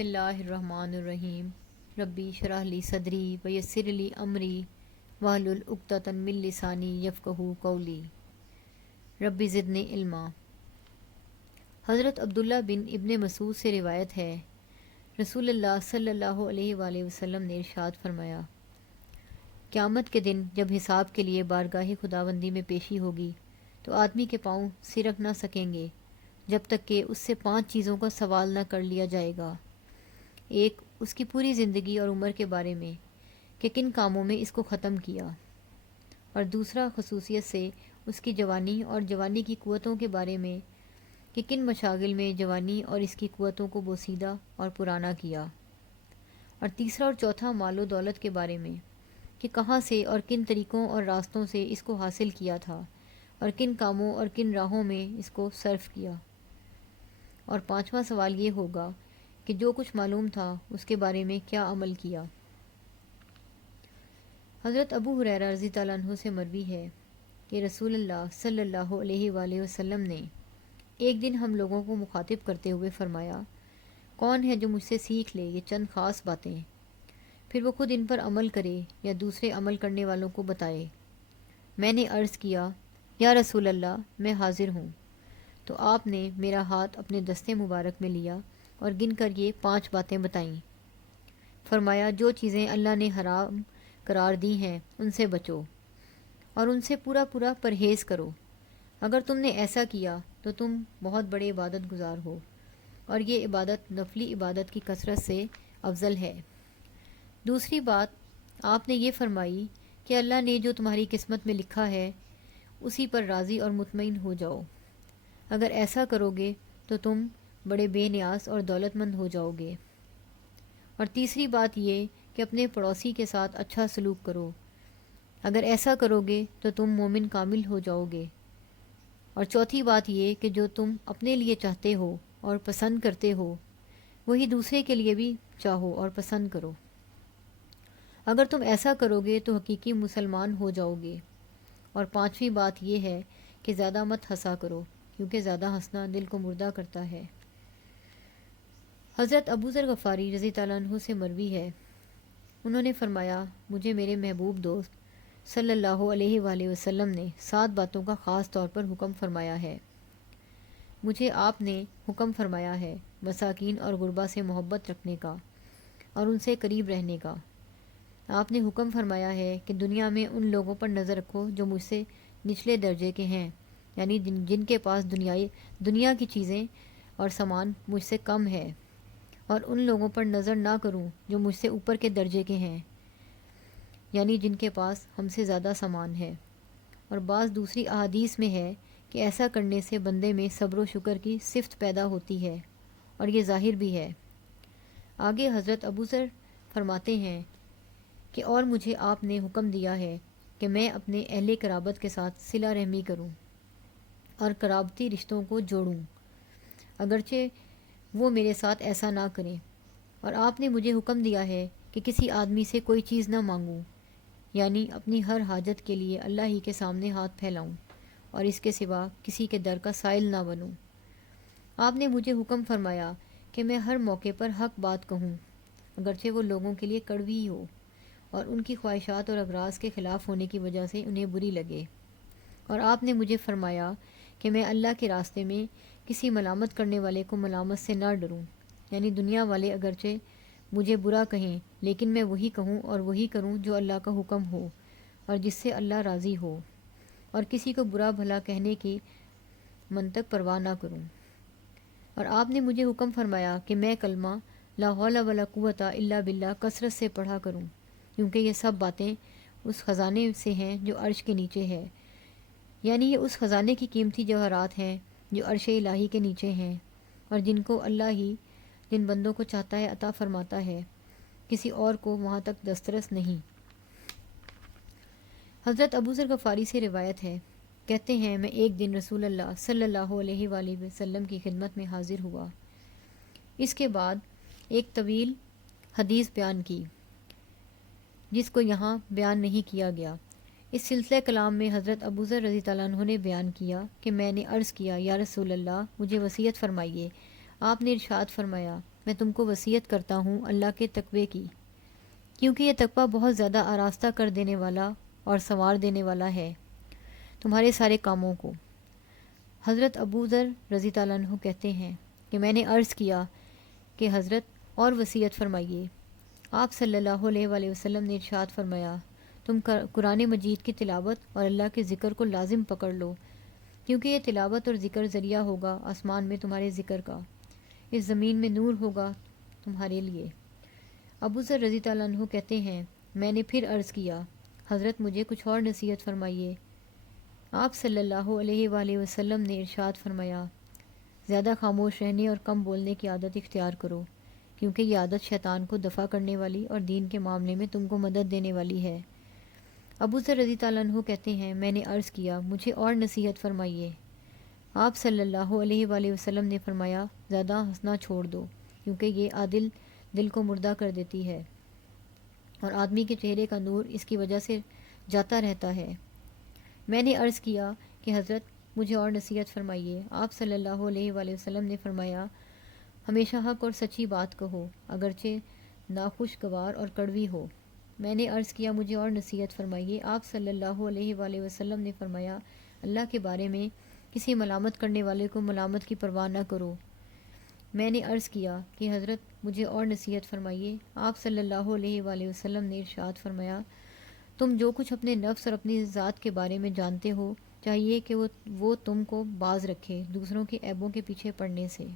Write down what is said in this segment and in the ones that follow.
اللہ الرحمن الرحیم ربی شرح لی صدری ویسر لی امری واحلل عقدۃ من لسانی یفقہوا قولی ربی زدنی علما۔ حضرت عبداللہ بن ابن مسعود سے روایت ہے، رسول اللہ صلی اللہ علیہ وآلہ وسلم نے ارشاد فرمایا، قیامت کے دن جب حساب کے لیے بارگاہ خداوندی میں پیشی ہوگی تو آدمی کے پاؤں سرک نہ سکیں گے جب تک کہ اس سے 5 چیزوں کا سوال نہ کر لیا جائے گا۔ ایک، اس کی پوری زندگی اور عمر کے بارے میں کہ کن کاموں میں اس کو ختم کیا، اور دوسرا، خصوصیت سے اس کی جوانی اور جوانی کی قوتوں کے بارے میں کہ کن مشاغل میں جوانی اور اس کی قوتوں کو بوسیدہ اور پرانا کیا، اور تیسرا اور چوتھا، مال و دولت کے بارے میں کہ کہاں سے اور کن طریقوں اور راستوں سے اس کو حاصل کیا تھا اور کن کاموں اور کن راہوں میں اس کو صرف کیا، اور 5واں سوال یہ ہوگا کہ جو کچھ معلوم تھا اس کے بارے میں کیا عمل کیا۔ حضرت ابو ہریرہ رضی اللہ عنہ سے مروی ہے کہ رسول اللہ صلی اللہ علیہ وآلہ وسلم نے ایک دن ہم لوگوں کو مخاطب کرتے ہوئے فرمایا، کون ہے جو مجھ سے سیکھ لے یہ چند خاص باتیں، پھر وہ خود ان پر عمل کرے یا دوسرے عمل کرنے والوں کو بتائے۔ میں نے عرض کیا، یا رسول اللہ، میں حاضر ہوں۔ تو آپ نے میرا ہاتھ اپنے دستے مبارک میں لیا اور گن کر یہ 5 باتیں بتائیں۔ فرمایا، جو چیزیں اللہ نے حرام قرار دی ہیں ان سے بچو اور ان سے پورا پورا پرہیز کرو۔ اگر تم نے ایسا کیا تو تم بہت بڑے عبادت گزار ہو، اور یہ عبادت نفلی عبادت کی کثرت سے افضل ہے۔ دوسری بات آپ نے یہ فرمائی کہ اللہ نے جو تمہاری قسمت میں لکھا ہے اسی پر راضی اور مطمئن ہو جاؤ۔ اگر ایسا کرو گے تو تم بڑے بے نیاز اور دولت مند ہو جاؤ گے۔ اور تیسری بات یہ کہ اپنے پڑوسی کے ساتھ اچھا سلوک کرو۔ اگر ایسا کرو گے تو تم مومن کامل ہو جاؤ گے۔ اور چوتھی بات یہ کہ جو تم اپنے لیے چاہتے ہو اور پسند کرتے ہو وہی دوسرے کے لیے بھی چاہو اور پسند کرو۔ اگر تم ایسا کرو گے تو حقیقی مسلمان ہو جاؤ گے۔ اور 5ویں بات یہ ہے کہ زیادہ مت ہنسا کرو، کیونکہ زیادہ ہنسنا دل کو مردہ کرتا ہے۔ حضرت ابو ذر غفاری رضی اللہ عنہ سے مروی ہے، انہوں نے فرمایا، مجھے میرے محبوب دوست صلی اللہ علیہ وآلہ وسلم نے 7 باتوں کا خاص طور پر حکم فرمایا ہے۔ مجھے آپ نے حکم فرمایا ہے مساکین اور غربا سے محبت رکھنے کا اور ان سے قریب رہنے کا۔ آپ نے حکم فرمایا ہے کہ دنیا میں ان لوگوں پر نظر رکھو جو مجھ سے نچلے درجے کے ہیں، یعنی جن کے پاس دنیا کی چیزیں اور سامان مجھ سے کم ہے، اور ان لوگوں پر نظر نہ کروں جو مجھ سے اوپر کے درجے کے ہیں، یعنی جن کے پاس ہم سے زیادہ سامان ہے۔ اور بعض دوسری احادیث میں ہے کہ ایسا کرنے سے بندے میں صبر و شکر کی صفت پیدا ہوتی ہے، اور یہ ظاہر بھی ہے۔ آگے حضرت ابو ذر فرماتے ہیں کہ اور مجھے آپ نے حکم دیا ہے کہ میں اپنے اہل قرابت کے ساتھ صلہ رحمی کروں اور قرابتی رشتوں کو جوڑوں، اگرچہ وہ میرے ساتھ ایسا نہ کریں۔ اور آپ نے مجھے حکم دیا ہے کہ کسی آدمی سے کوئی چیز نہ مانگوں، یعنی اپنی ہر حاجت کے لیے اللہ ہی کے سامنے ہاتھ پھیلاؤں اور اس کے سوا کسی کے در کا سائل نہ بنوں۔ آپ نے مجھے حکم فرمایا کہ میں ہر موقع پر حق بات کہوں، اگرچہ وہ لوگوں کے لیے کڑوی ہو اور ان کی خواہشات اور اغراض کے خلاف ہونے کی وجہ سے انہیں بری لگے۔ اور آپ نے مجھے فرمایا کہ میں اللہ کے راستے میں کسی ملامت کرنے والے کو ملامت سے نہ ڈروں، یعنی دنیا والے اگرچہ مجھے برا کہیں لیکن میں وہی کہوں اور وہی کروں جو اللہ کا حکم ہو اور جس سے اللہ راضی ہو، اور کسی کو برا بھلا کہنے کی منطق پرواہ نہ کروں۔ اور آپ نے مجھے حکم فرمایا کہ میں کلمہ لا حول ولا قوت الا باللہ کثرت سے پڑھا کروں، کیونکہ یہ سب باتیں اس خزانے سے ہیں جو عرش کے نیچے ہے، یعنی یہ اس خزانے کی قیمتی جواہرات ہیں جو عرش الہی کے نیچے ہیں، اور جن کو اللہ ہی جن بندوں کو چاہتا ہے عطا فرماتا ہے، کسی اور کو وہاں تک دسترس نہیں۔ حضرت ابو ذر غفاری سے روایت ہے، کہتے ہیں میں ایک دن رسول اللہ صلی اللہ علیہ وآلہ وسلم کی خدمت میں حاضر ہوا۔ اس کے بعد ایک طویل حدیث بیان کی جس کو یہاں بیان نہیں کیا گیا۔ اس سلسلہ کلام میں حضرت ابو ذر رضی اللہ عنہ نے بیان کیا کہ میں نے عرض کیا، یا رسول اللہ، مجھے وصیت فرمائیے۔ آپ نے ارشاد فرمایا، میں تم کو وصیت کرتا ہوں اللہ کے تقوی کی، کیونکہ یہ تقوی بہت زیادہ آراستہ کر دینے والا اور سنوار دینے والا ہے تمہارے سارے کاموں کو۔ حضرت ابو ذر رضی اللہ عنہ کہتے ہیں کہ میں نے عرض کیا کہ حضرت اور وصیت فرمائیے۔ آپ صلی اللہ علیہ وآلہ وسلم نے ارشاد فرمایا، تم قرآن مجید کی تلاوت اور اللہ کے ذکر کو لازم پکڑ لو، کیونکہ یہ تلاوت اور ذکر ذریعہ ہوگا آسمان میں تمہارے ذکر کا، اس زمین میں نور ہوگا تمہارے لیے۔ ابو ذر رضی اللہ عنہ کہتے ہیں میں نے پھر عرض کیا، حضرت مجھے کچھ اور نصیحت فرمائیے۔ آپ صلی اللہ علیہ وآلہ وسلم نے ارشاد فرمایا، زیادہ خاموش رہنے اور کم بولنے کی عادت اختیار کرو، کیونکہ یہ عادت شیطان کو دفع کرنے والی اور دین کے معاملے میں تم کو مدد دینے والی ہے۔ ابو ذر رضی اللہ عنہ کہتے ہیں میں نے عرض کیا، مجھے اور نصیحت فرمائیے۔ آپ صلی اللہ علیہ وآلہ وسلم نے فرمایا، زیادہ ہنسنا چھوڑ دو، کیونکہ یہ عادل دل کو مردہ کر دیتی ہے اور آدمی کے چہرے کا نور اس کی وجہ سے جاتا رہتا ہے۔ میں نے عرض کیا کہ حضرت مجھے اور نصیحت فرمائیے۔ آپ صلی اللہ علیہ وآلہ وسلم نے فرمایا، ہمیشہ حق اور سچی بات کہو، اگرچہ ناخوشگوار اور کڑوی ہو۔ میں نے عرض کیا، مجھے اور نصیحت فرمائیے۔ آپ صلی اللہ علیہ وآلہ وسلم نے فرمایا، اللہ کے بارے میں کسی ملامت کرنے والے کو ملامت کی پرواہ نہ کرو۔ میں نے عرض کیا کہ حضرت مجھے اور نصیحت فرمائیے۔ آپ صلی اللہ علیہ وآلہ وسلم نے ارشاد فرمایا، تم جو کچھ اپنے نفس اور اپنی ذات کے بارے میں جانتے ہو، چاہیے کہ وہ تم کو باز رکھے دوسروں کے عیبوں کے پیچھے پڑنے سے۔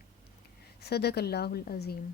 صدق اللہ العظیم۔